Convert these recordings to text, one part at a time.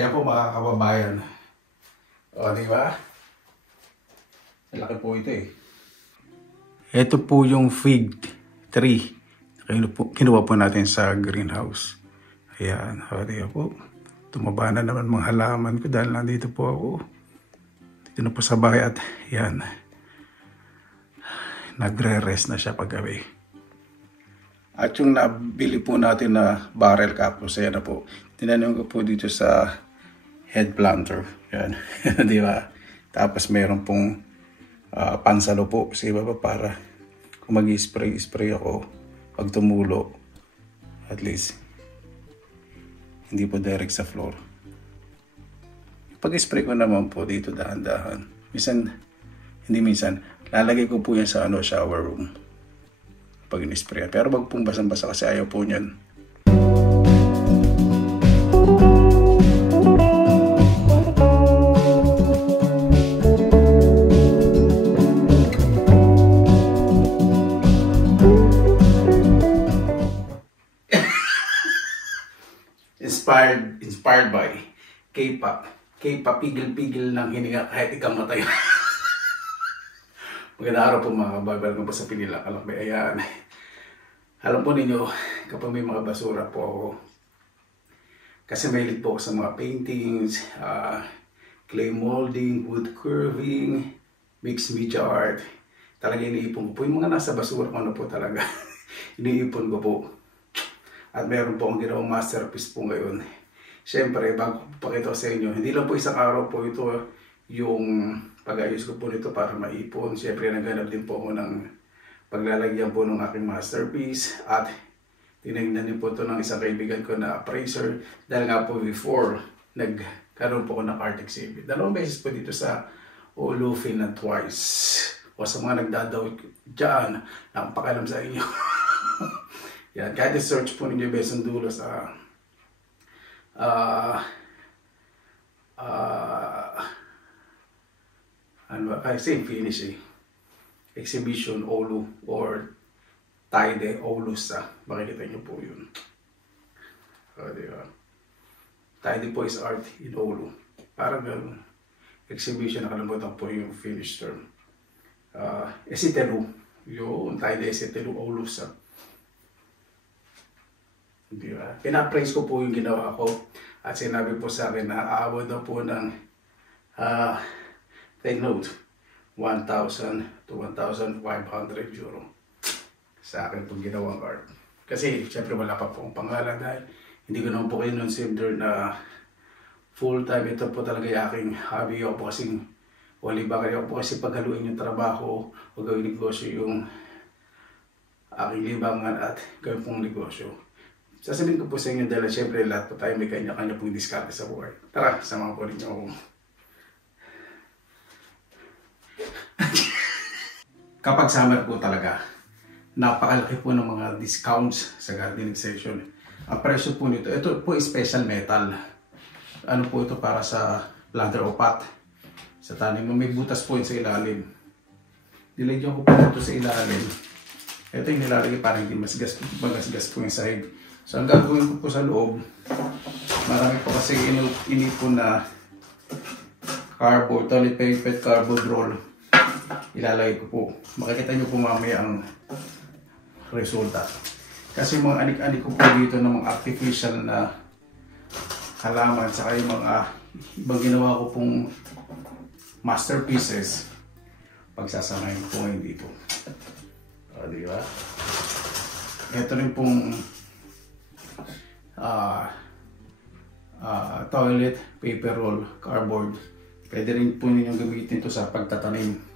Ayan po mga kababayan. O, di ba? Malaki po ito eh. Ito po yung fig tree. Kinuha po natin sa greenhouse. Ayan, o, di ba po? Tumaba na naman mga halaman ko dahil nandito po ako. Dito na po sa bahay at yan. Nagre-rest na siya paggabi. At yung nabili po natin na barrel cactus, ayan na po. Tinanim ko po dito sa head planter. Yan. Di ba? Tapos meron pong pansalo po sa iba pa para kung mag-spray ako pag tumulo. At least, hindi po direct sa floor. Pag-spray ko naman po dito dahan-dahan. Minsan, lalagay ko po yan sa shower room. Pag in-spray. Pero wag pong basang-basa kasi ayaw po niyan. Inspired by K-pop. K-pop, pigil-pigil ng hininga kahit ikamatay. Magandang araw po mga kababayan ko po sa Pinila, Kalakbay. Ayan. Alam po ninyo, kapag may mga basura po ako, kasi mahilig po ako sa mga paintings, clay molding, wood carving, mixed media art. Talaga iniipon ko po. Yung mga nasa basura ko na po talaga. Iniipon ko po. At meron po akong ginawang masterpiece po ngayon. Siyempre, bago ko pakita sa inyo, hindi lang po isang araw po ito yung pag-ayos ko po nito para maipon. Siyempre, naghanap din po ako ng paglalagyan po ng aking masterpiece. At tinignan din po ito ng isang kaibigan ko na appraiser. Dahil nga po before, nagkaroon po ako ng art exhibit. 2 beses po dito sa Olufin na twice. O sa mga nagdadaw dyan, nakapakalam sa inyo. Yan, kahit i-search po ninyo besang dulo sa same finish eh. Exhibition Olu or Taide Olusa. Makikita nyo po yun. Diba? Taide po is art in Olu. Parang ganun. Exhibition, nakalimutan po yung finish term. Esiteru. Yun, Taide Esiteru Olusa. Diba? Pina-praise ko po yung ginawa ko at sinabi po sa akin na aabot daw po ng take note 1,000 to 1,500 euro sa akin pong ginawang art. Kasi syempre wala pa po ang pangalan dahil hindi ko naman po kayo consider na full time. Ito po talaga yung aking hobby. Ako po kasing walibang. Ako po kasi paghaluin yung trabaho o gawin negosyo yung aking libangan at gawin pong negosyo. Sasabihin ko po sa inyo dahil syempre lahat po tayo may kanya-kanya pong diskarte sa buhay. Tara, samahan po ninyo ako. Kapag summer po talaga, napakalaki po ng mga discounts sa gardening section. Ang presyo po nito, ito po is special metal. Ano po ito para sa ladder o pot. Sa tanim, may butas po yun sa ilalim. Nilagyan ko po ito sa ilalim. Ito yung nilalagay para hindi magasgas po yung sahig. So ang gagawin ko po sa loob, marami po kasi inipon na cardboard, toilet paper, cardboard roll. Ilalagay ko po. Makikita nyo po mamaya ang resulta. Kasi mga anik-anik ko po dito ng mga artificial na halaman, saka yung mga ibang ginawa ko pong masterpieces, pagsasamahin ko ngayon dito. O, diba? Ito rin pong toilet paper roll, cardboard. Pwede rin po ninyong gamitin ito sa pagtatanim.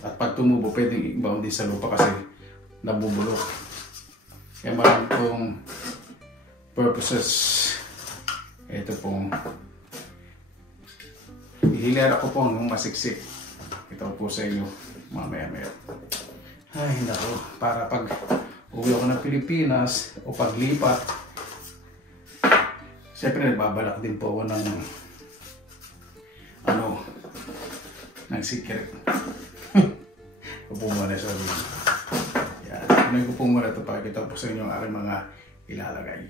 At pag tumubo, pwedeng i-bound din sa lupa kasi nabubulok. Kaya marami pong purposes. Ito pong ihilera ko po hanggang masiksik. Ito po sa inyo mamaya-maya. Ay, nako. Para pag uwi ako ng Pilipinas o paglipat, siyempre nagbabalak din po ako ng ng secret. Upo muna sa room. Yan. Unahin ko po muna ito para kita po sa inyo ang aking mga ilalagay.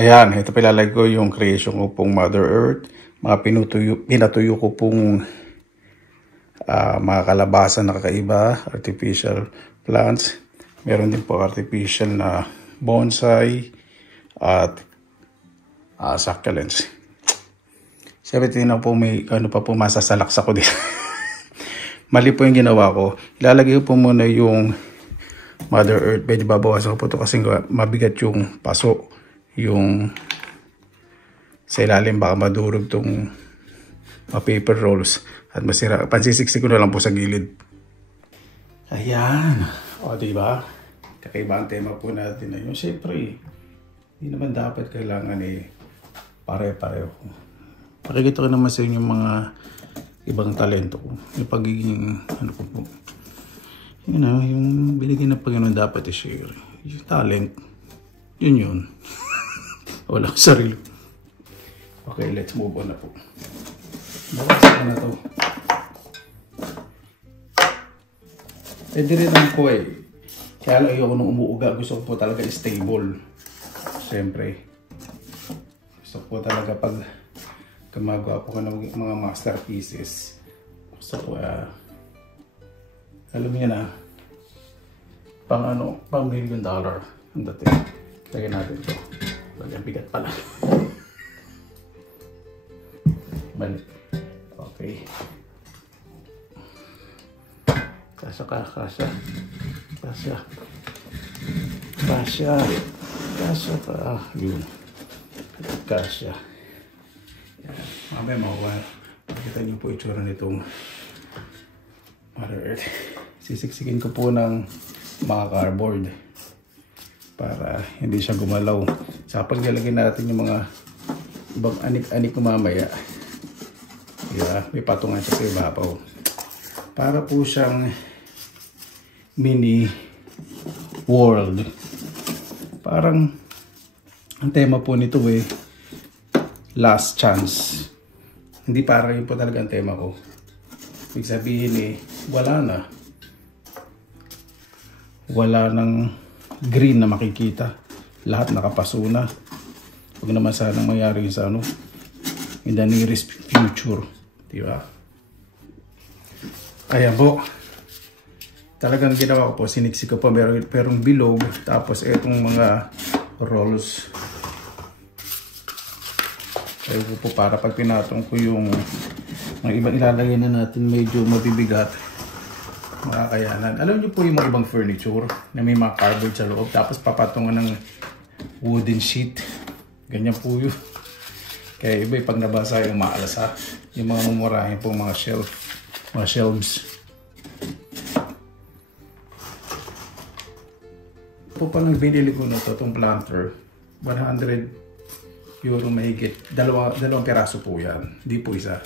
Ayan, ito pilalagay ko yung creation ko pong Mother Earth. Mga pinatuyo ko pong mga kalabasa na kakaiba, artificial plants. Meron din po artificial na bonsai at succulents. Siyempre, tingnan po may ano pa po masasalaksa ko dito. Mali po yung ginawa ko. Ilalagay ko po muna yung Mother Earth. Pwede babawasan ko po ito kasi mabigat yung paso. Yung sa ilalim baka madurog tong paper rolls at masira. Pansisiksik ko na lang po sa gilid. Ayan. O, diba? Kakaiba ang tema po natin na yun. Siyempre, hindi naman dapat kailangan pare-pareho. Pakikita ko naman sa inyo mga ibang talento ko. Yung pagiging, ano ko po. Yung binigyan ng Panginoon dapat i-share. Yung talent. Yun. Wala ko sarili. Okay, let's move on na po. Bawasan ko na to. Pwede rin lang po Kaya lang ayoko nung umuuga. Gusto ko po talaga stable. Siyempre. Gusto ko talaga pag gumagawa po ka ng mga masterpieces. Gusto ko alam niyo na pang $1 million ang dating. Lagyan natin ito. Lagyan bigat pala. Mali. Okay. Kasya ka. Yun. Kasya. Yan. Mamaya makuha. Makikita niyo po itsura nitong Mother Earth. Sisiksikin ko po ng mga cardboard para hindi siya gumalaw. Sa paglalagay natin yung mga ibang anik-anik ko mamaya. Yeah, may patungan siya sa ibabaw. Para po siyang mini world. Parang ang tema po nito last chance. Hindi para yun po talaga ang tema ko. Ibig sabihin wala nang green na makikita. Lahat nakapaso na. Huwag naman sanang mayari sa in the nearest future. Diba? Kaya po, talagang ginawa ko po, siniksik ko po merong bilog, tapos itong mga rolls. Kaya po para pag pinatong ko yung mga ibang ilalagay na natin medyo mabibigat, makakayanan. Alam niyo po yung mga ibang furniture na may mga cardboard sa loob, tapos papatungan ng wooden sheet. Ganyan po yun. Kaya iba pag nabasa yung maalasa, yung mga mumurahin po mga shelves. Po palang binili ko na itong planter, €100 mahigit. Dalawang piraso po yan, di po isa.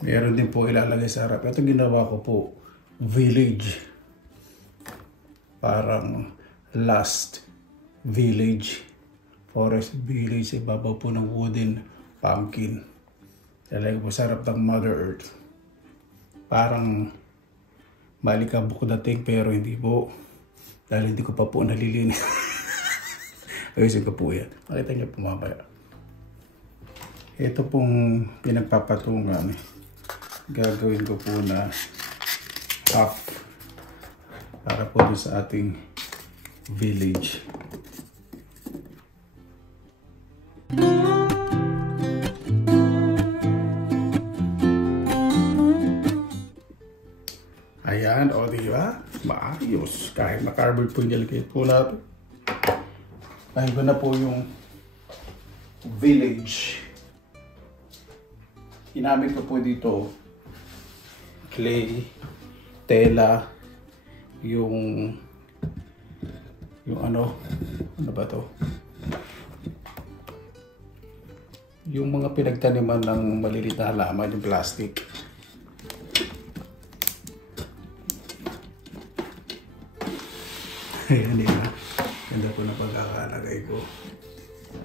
Meron din po ilalagay sa harap. Ito ginawa ko po, village. Parang last village. Forest village. Ibabaw po ng wooden pumpkin. Ilalagay po sa harap ng Mother Earth. Parang malikabok dating pero hindi po. Dahil hindi ko pa po nalilinis. Ayusin ko po yan. Makita niyo po mamaya. Ito pong pinagpapatungan. Gagawin ko po na half para po sa ating village. Ayan, o diba? Maayos. Kahit na cardboard po nilagay po natin. Kahit ko na po yung village. Ginamit ko po dito clay, tela, yung ano ba to? Yung mga pinagtaniman ng maliliit na halaman, yung plastic. Ayan, diba? Ganda po na pagkakalagay ko.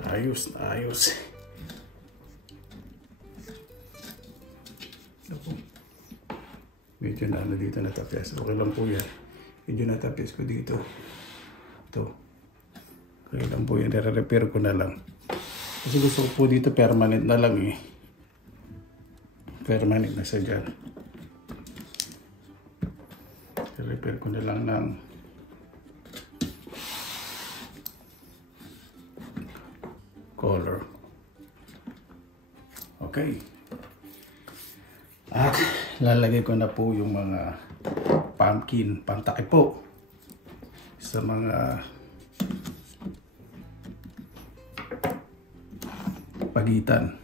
Ayos na ayos. Medyo na ano dito natapyas. Okay lang po yan. Medyo natapyas ko dito. Ito. Okay lang po yan. Re-repair ko na lang. Kasi gusto ko po dito permanent na lang eh. Permanent na siya dyan. Re-repair ko na lang ng color. Okay. At lalagay ko na po yung mga pumpkin, pantake po sa mga pagitan.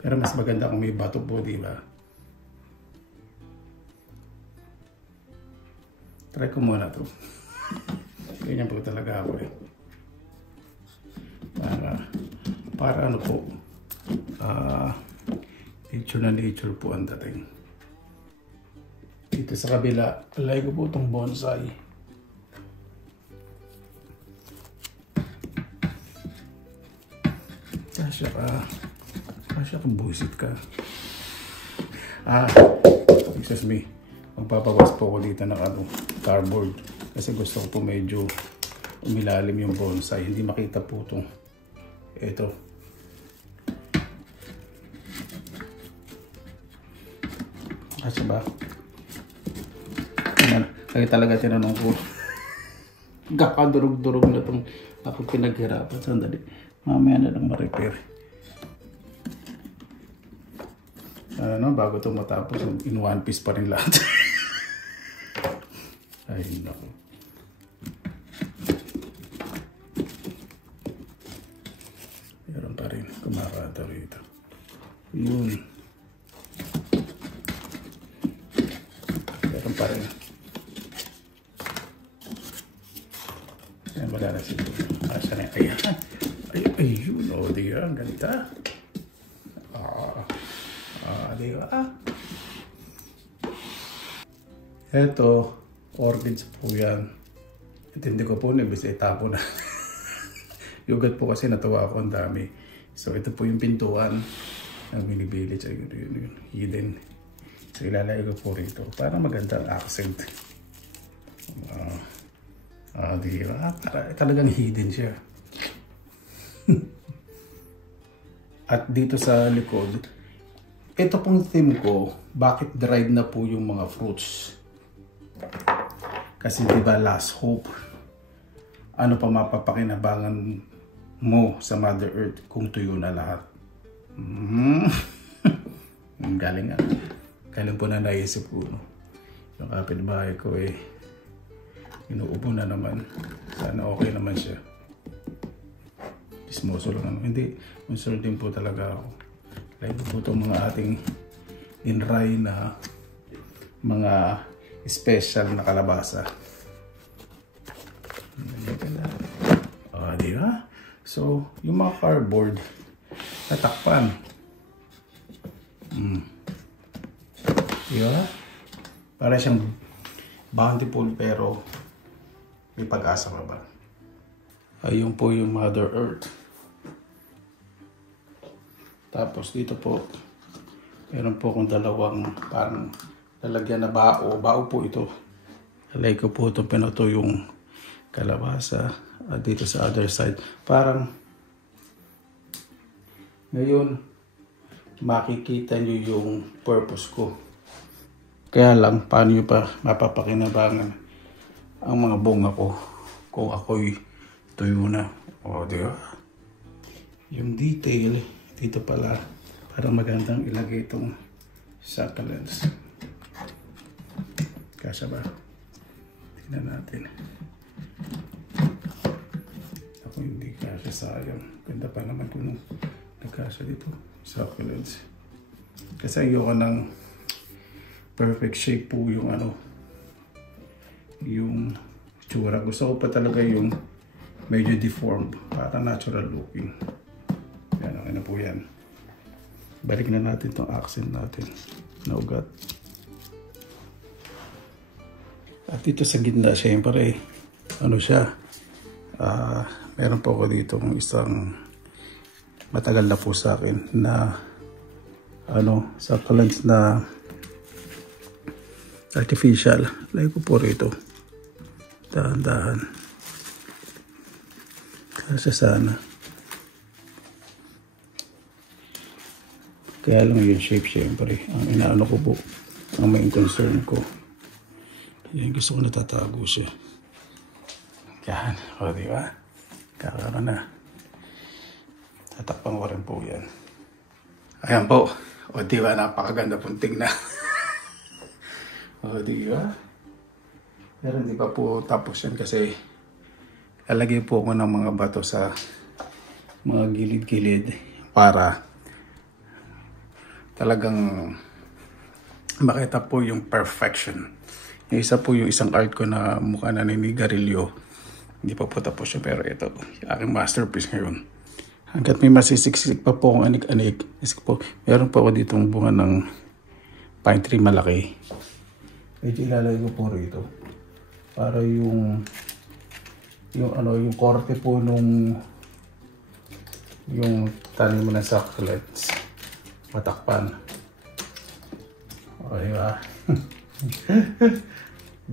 Pero mas maganda kung may bato po, di ba? Try ko muna to. Ganyan po talaga ako eh. Para ano po, nature na nature po ang dating. Dito sa kabila, alay ko po itong bonsai. Kasya kung busit ka. Excuse me. Magpapawas po ko dito ng cardboard. Kasi gusto ko po medyo umilalim yung bonsai. Hindi makita po itong ito. Kasya ba? Kaya talaga tinanong ko. Kakadurog-durog na itong ako pinaghirapan. Sandali. Mamaya na lang ma-repair. Bago ito matapos, in one piece pa rin lahat. Ay, naku. Meron pa rin. Kumakata rito. Yun. Meron pa rin. Ayan, wala na siguro. Asa na. Ayan. Ayun. O, di ba? Ang ganda. Di ba? Eto, orchids po yan. At hindi ko po nabis itapo na. Yugat po kasi natuwa ako ang dami. So ito po yung pintuan ng mini village. Yun, hidden. So ilalagay ko po rito para magandang accent. Di ba? Talagang hidden siya. At dito sa likod, ito pong theme ko, bakit dried na po yung mga fruits? Kasi diba last hope, ano pa mapapakinabangan mo sa Mother Earth kung tuyo na lahat? Galing nga. Galing po na naisip ko. No? Yung kapitbahay ko eh, inuubo na naman. Sana okay naman siya. Ismoso lang. Hindi, concerned din po talaga ako. Like po itong mga ating inray na mga special na kalabasa. Di ba? So, yung mga cardboard, tatakpan. Di ba? Para siyang bountiful pero may pag-asa pa ba? Ayun po yung Mother Earth. Tapos dito po, meron po akong dalawang parang lalagyan na bao. Bao po ito. Alay ko po itong pinato yung kalabasa. At dito sa other side, parang ngayon makikita nyo yung purpose ko. Kaya lang, paano nyo pa mapapakinabangan ang mga bunga ko kung ako'y tuyo na. O, di ba? Yung detail, dito pala, para magandang ilagay itong succulents. Kasya ba? Tingnan natin. Ako hindi kasya, sayang. Ganda pa naman kung nagkasya dito. Succulents. Kasi ayoko ng perfect shape po yung yung tsura. Gusto ko pa talaga yung medyo deformed para natural looking. Yan, okay na po yan. Balik na natin itong accent natin na ugat. At dito sa gitna, syempre, siya, meron po ako dito ng isang matagal na po sa akin na succulents na artificial. Lagay ko po rito. Dahan-dahan. Kasi sana. Kaya lang yung shape syempre. Ang inaano ko po, ang main concern ko. Yan, gusto ko natatago siya. Yan. O, diba? Kakaroon na. Tatakpan ko rin po yan. Ayan po. O, diba? Napakaganda pong tingnan. O, diba? Pero hindi pa po tapos yan kasi lalagay po ako ng mga bato sa mga gilid-gilid para talagang makita po yung perfection. Yung isa po yung isang art ko na mukha na ninigarilyo. Hindi pa po tapos siya pero ito yung aking masterpiece ngayon. Hanggat may masisiksik pa po akong anik-anik. Kasi po, meron po ako ditong bunga ng pine tree malaki. Medyo ilalagay ko po rito. Para yung korte po nung yung tanim mo na succulents matakpan. O, diba?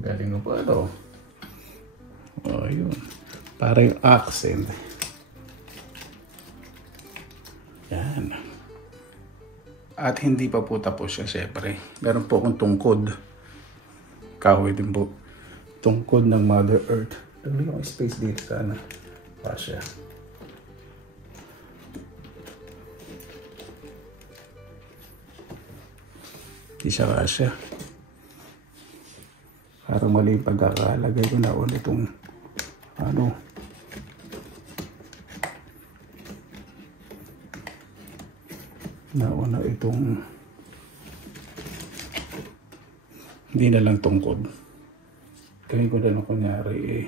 Galing mo po ito. O, yun. Para yung accent. Yan. At hindi pa po tapos siya, syempre. Meron po akong tungkod. Kahoy din po. Tungkod ng Mother Earth. Lagyan ko space dito sana. Pa siya. Di siya kasya. Parang mali yung pagkakalagay ko na ulit itong ano. Nauna itong hindi na lang tungkod. Kaya ko na kunyari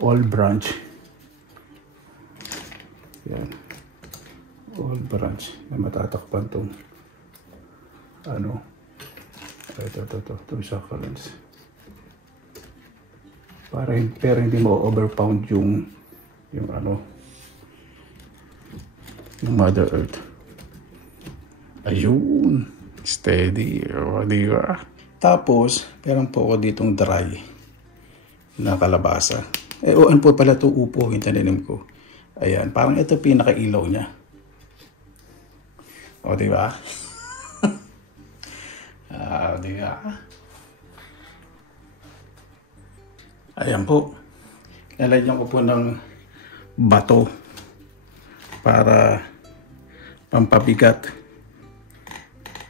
all branch. Yan. All branch na matatakpan tong ano. Itong succulents. Pero hindi mo overpound yung ano yung Mother Earth. Ayun. Steady. O, diba? Tapos, meron po ako ditong dry na kalabasa. Ano po pala ito upo, yung tananim ko. Ayan, parang ito pinaka-ilaw niya. O, diba? Diba? Ayan po. Lalagyan ko po ng bato para pampabigat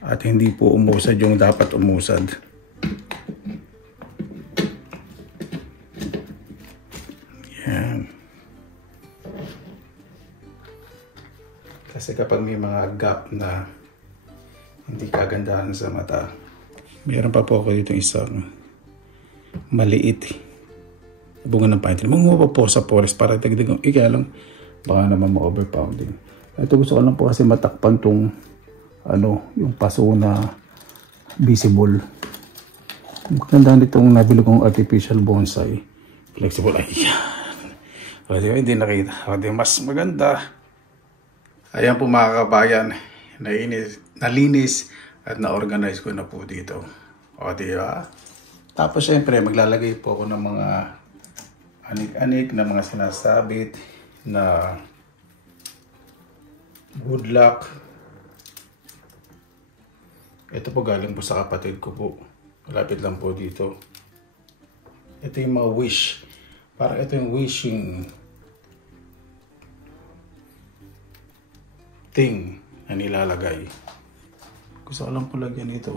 at hindi po umusad yung dapat umusad. Yan. Kasi kapag may mga gap na hindi kagandahan sa mata, meron pa po ako dito isang maliit bunga ng pine tree. Manguha pa po sa forest para dagdagang lang baka naman ma-overpounding. Ito gusto ko lang po kasi matakpan tong ano, yung paso na visible. Maganda nitong nabili kong artificial bonsai. Flexible. Ayan. O, diba, hindi nakita. O, diba, mas maganda. Ayan po mga kabayan. Nalinis at na-organize ko na po dito. O, diba? Tapos, syempre, maglalagay po ako ng mga anik-anik na mga sinasabit na good luck. Ito po galing po sa kapatid ko po. Malapit lang po dito. Ito yung mga wish. Parang ito yung wishing thing na nilalagay. Gusto ko lang po lagyan ito.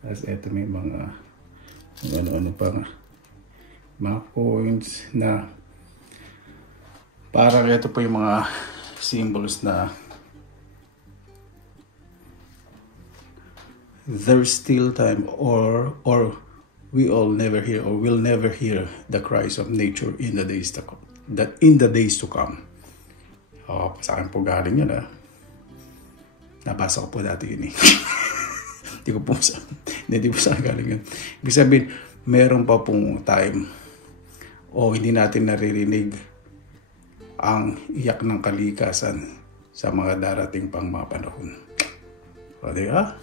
Tapos ito may mga ano pa nga. Mga coins na parang ito po yung mga symbols na there's still time or we all never hear or will never hear the cries of nature in the days to come. Oh, sa akin po galing yun Nabasa ko po dati yun Hindi ko po hindi po sa akin galing yun. Ibig sabihin, meron pa pong time o hindi natin naririnig ang iyak ng kalikasan sa mga darating pang mga panahon. O, diba?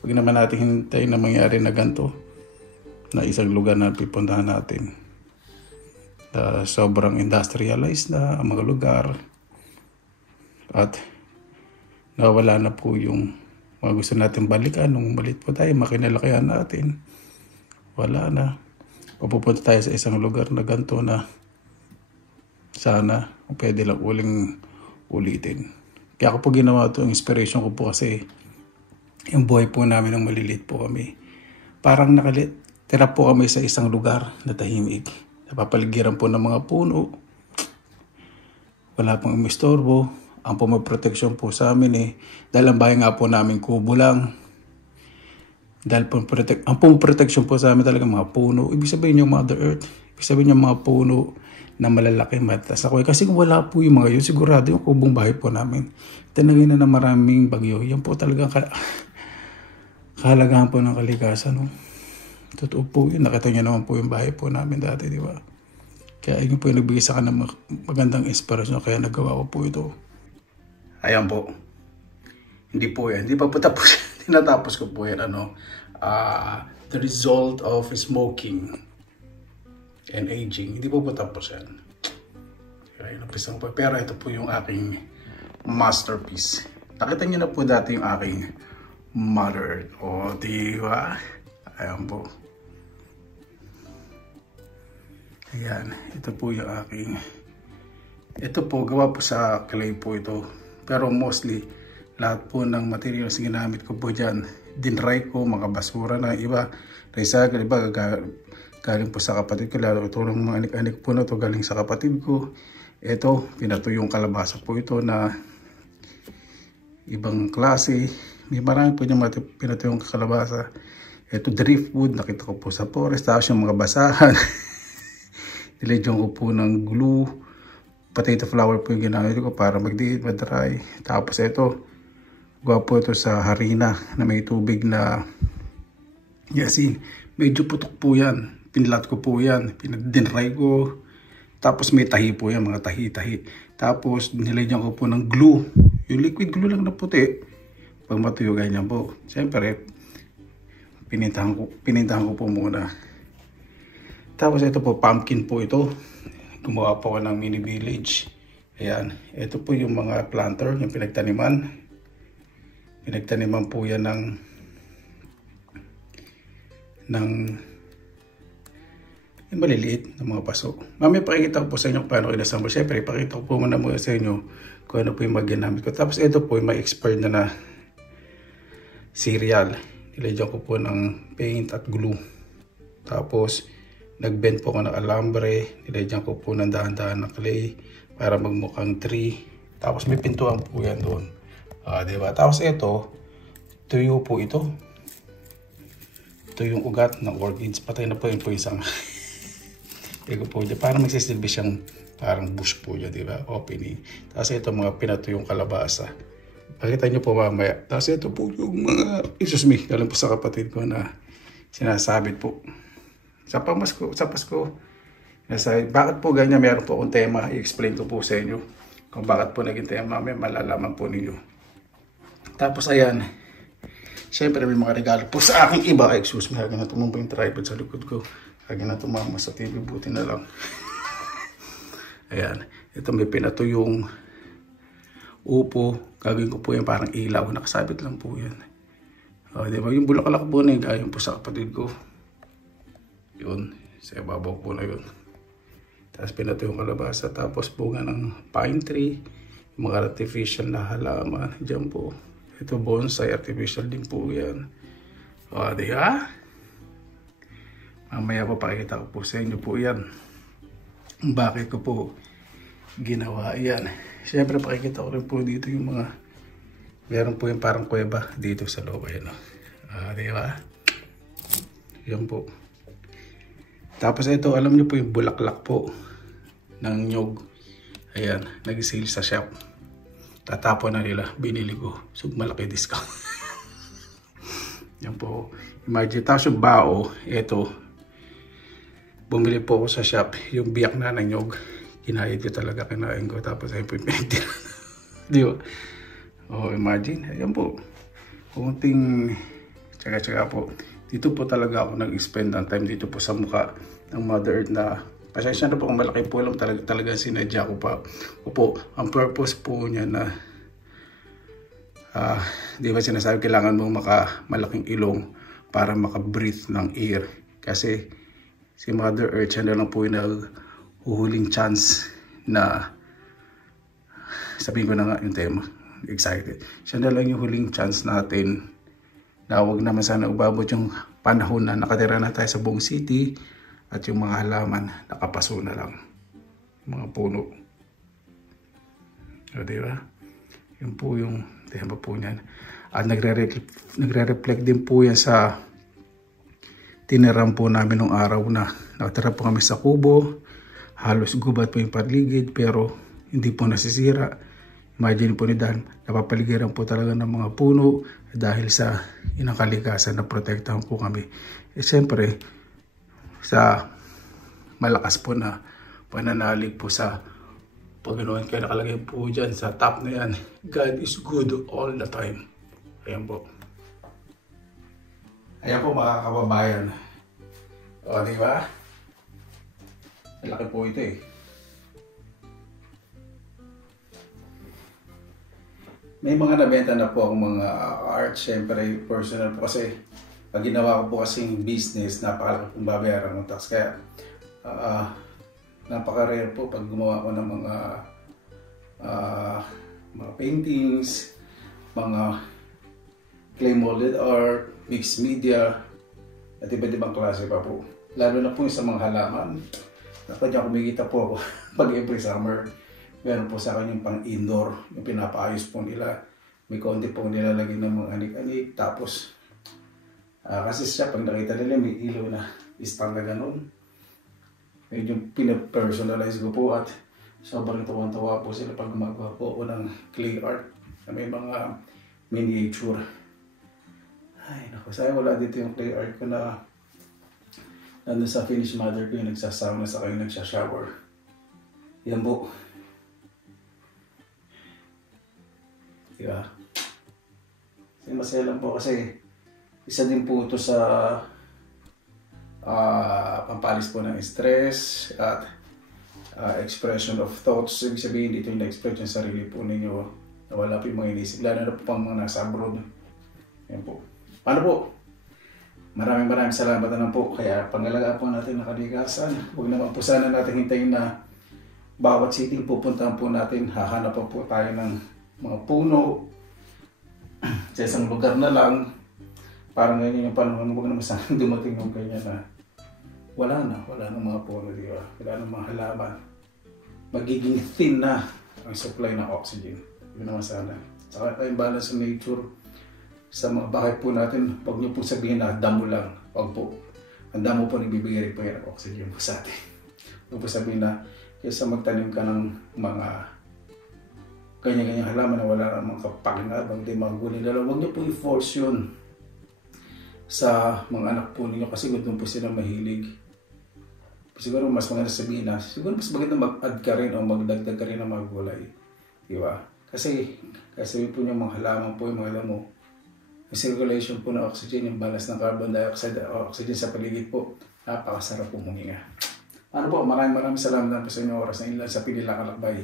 Huwag naman natin hintayin na mangyari na ganito na isang lugar na pipuntahan natin. Sobrang industrialized na ang mga lugar at nawala na po yung mga gusto natin balikan. Nung malit po tayo, makinalakihan natin. Wala na. Pupunta tayo sa isang lugar na ganito na sana pwede lang ulitin. Kaya ako po ginawa ito, ang inspiration ko po kasi yung buhay po namin nung maliliit po kami. Parang tira po kami sa isang lugar na tahimik. Napapaligiran po ng mga puno. Wala pong umistorbo. Ang pumaproteksyon po sa amin dahil ang bahay nga po namin kubo lang. Dahil ang pumaproteksyon po sa amin talaga mga puno. Ibig sabihin yung Mother Earth. Ibig sabihin yung mga puno na malalaki, mataas ako. Kasi kung wala po yung mga yun, sigurado yung kubong bahay po namin. Tinagay na ng maraming bagyo. Yan po talagang kahalagahan po ng kalikasan. No? Totoo po yun. Nakita niyo naman po yung bahay po namin dati, di ba? Kaya yun po yung nagbigay sa akin ng magandang inspirasyon. Kaya nagawa ko po ito. Ayan po. Hindi po yan. Hindi pa po tapos. Tinatapos ko po yan. The result of smoking and aging. Hindi po tapos yan. Kaya napisang po. Pero ito po yung aking masterpiece. Nakita niyo na po dati yung aking Mother Earth. O, di ba? Ayan po. Ayan. Ito po yung aking. Ito po, gawa po sa clay po ito. Pero mostly, lahat po ng materials na ginamit ko po dyan, dinry ko, mga basura na iba. Recycle, iba, galing po sa kapatid ko. Lalo ito ng mga anik-anik po na ito, galing sa kapatid ko. Ito, pinatuyong kalabasa po ito na ibang klase. May marami po niyang pinatuyong kalabasa. Ito, driftwood, nakita ko po sa forest. Tapos yung mga basahan. Nilagyan ko po ng glue. Potato flour po yung ginamit ko para mag-dry. Tapos ito, gawa po ito sa harina na may tubig na kasi medyo putok po yan. Pinilat ko po yan. Pinadinry ko. Tapos may tahi po yan, mga tahi-tahi. Tapos nilagyan ko po ng glue. Yung liquid glue lang na puti. Pag matuyo ganyan po. Siyempre, pinintahan ko po muna. Tapos ito po, pumpkin po ito. Gumawa po ako ng mini village. Ayan. Ito po yung mga planter, yung pinagtaniman. Pinagtaniman po yan ng yung maliliit na mga paso. Mamaya pakikita ko po sa inyo kung paano inassemble. Siyempre, pakita ko po muna sa inyo kung ano po yung mag-ginamit ko. Tapos ito po yung may expired na cereal. Nilagyan ko po ng paint at glue. Tapos, nag-bend po ako ng alambre. Nilagyan ko po ng dahan-dahan ng clay para magmukhang tree. Tapos may pintuan po yan doon. Diba? Tapos ito, tuyo po ito. Ito yung ugat ng orchids. Patay na po yun po isang. Ito po dyan. Parang magsisilbi siyang parang bush po dyan. Diba? Opening. Tapos ito mga pinatuyong kalabasa. Pakita nyo po mamaya. Tapos ito po yung mga, excuse me, galing po sa kapatid ko na sinasabit po. Sa Pasko, bakit po ganyan, meron po akong tema, i-explain ko po sa inyo kung bakit po naging tema, may malalaman po ninyo. Tapos ayan, syempre may mga regalo po sa aking iba. Excuse me, hagin na tumumba yung tripod sa likod ko. Hagin na tumama sa TV, buti na lang. Ayan, ito may pinatuyong upo. Gagawin ko po yan parang ilaw, nakasabit lang po yan. Diba? Yung bulaklak po na yung gayon po sa kapatid ko. Yun, sa ibabaw po na yun. Tapos pinato yung kalabasa. Tapos bunga ng pine tree. Yung mga artificial na halaman. Diyan po. Ito bonsai, artificial din po yan. Diba? Mamaya po pakikita ko po sa inyo po yan. Bakit ko po ginawa yan. Siyempre pakikita ko rin po dito yung mga meron po yung parang kuweba dito sa loob. Ayan, diba? Yan po. Tapos ito, alam niyo po yung bulaklak po ng nyog. Ayan, nag-sale sa shop. Tatapon na nila, binili ko. So, malaki discount. Yan po. Imagine, tapos yung bao, ito. Bumili po ako sa shop, yung biyak na ng nyog. Kinahid ko talaga, kinain ko. Tapos ayun po yung pinagtira. Di ba? Imagine, ayan po. Kunting Tsaka po, dito po talaga ako nag-spend ng time dito po sa mukha ng Mother Earth na pasensya na po kung malaki po lang talaga sinadya ko pa. Opo, ang purpose po niya na di ba sinasabi kailangan mo malaking ilong para maka-breathe ng air. Kasi si Mother Earth siya na lang po yung naghuhuling chance na sabihin ko na nga yung tema. Excited. Siya na lang yung huling chance natin na huwag naman sana ubabot yung panahon na nakatira na tayo sa buong city at yung mga halaman nakapaso na lang. Mga puno. O, diba? Yun po yung tema po niyan. At nagre-reflect din po yan sa tiniram po namin nung araw na nakatira po kami sa kubo. Halos gubat po yung paligid pero hindi po nasisira. Imagine po ni Dan, napapaligiran po talaga ng mga puno dahil sa inang kalikasan na protektahan po kami. Eh siyempre, sa malakas po na pananalig po sa Panginoon, kaya nakalagay po dyan sa top na yan, God is good all the time. Ayan po. Ayan po mga kababayan. O, diba? Malaki po ito eh. May mga nabenta na po ang mga art, syempre personal po kasi pag ginawa ko po kasing business, napakalaki pong babayaran ng tax. Kaya napaka-rare po pag gumawa ko ng mga paintings, mga clay molded art, mixed media, at iba't ibang klase pa po. Lalo na po sa mga halaman. Dapat niya kumikita po ako pag every summer. Meron po sa akin yung pang-indoor, yung pinapaayos po nila. May konti pong nilalagay ng mga anik-anik. Tapos, kasi siya, pag nakita nila, may ilaw na istang na ganun. Medyo pinapersonalize ko po at sobrang tawang-tawa po sila pag gumagawa po ako ng clay art na may mga miniature. Ay, naku, sayang wala dito yung clay art ko na nandun sa finished mother ko yung nagsasauna sa kayo nagsashower. Yan po. Diba? Kasi masaya lang po kasi isa din po ito sa pampalis po ng stress at expression of thoughts. Ibig sabihin dito yung na-express yung sarili po ninyo na wala po yung mga inisip. Lalo na po pang mga nasa abroad. Yan po. Paano po? Maraming salamat na lang po. Kaya pangalagaan po natin ang kalikasan. Huwag naman po sana natin hintayin na bawat city pupuntahan po natin. Hahanap po tayo ng mga puno sa isang lugar na lang. Parang ganyan yung panahon. Huwag naman sana dumating yung ganyan na wala na mga puno, di ba? Wala na mga halaman. Magiging thin na ang supply ng oxygen. Yun naman sana. Saka tayong balance sa nature. Sa mga bahay po natin, huwag niyo po sabihin na damo lang. Huwag po. Ang damo po nagbibigay rin po yan ng oxygen po sa atin. Huwag po sabihin na kaysa magtanim ka ng mga ganyan-ganyan halaman na wala namang kapakinabang, di maguling na lang. Huwag niyo po i-force yun sa mga anak po ninyo kasi doon po sila mahilig. Siguro mas maganda sabihin na, siguro mas maganda mag-add ka rin o magdagdag ka rin ng mga gulay. Di ba? Kasi po yung mga halaman po, yung mga damo, yung circulation po ng oxygen, yung balance ng carbon dioxide o oxygen sa paligid po, napakasarap po huminga. Ano po, maraming salamat po sa inyong oras na ilan sa Pinilang Alakbay.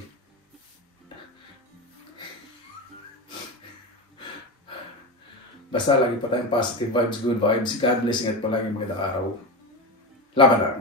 Basta lagi pa tayong positive vibes, good vibes. God bless, ingat po lagi, magandang araw. Laban lang.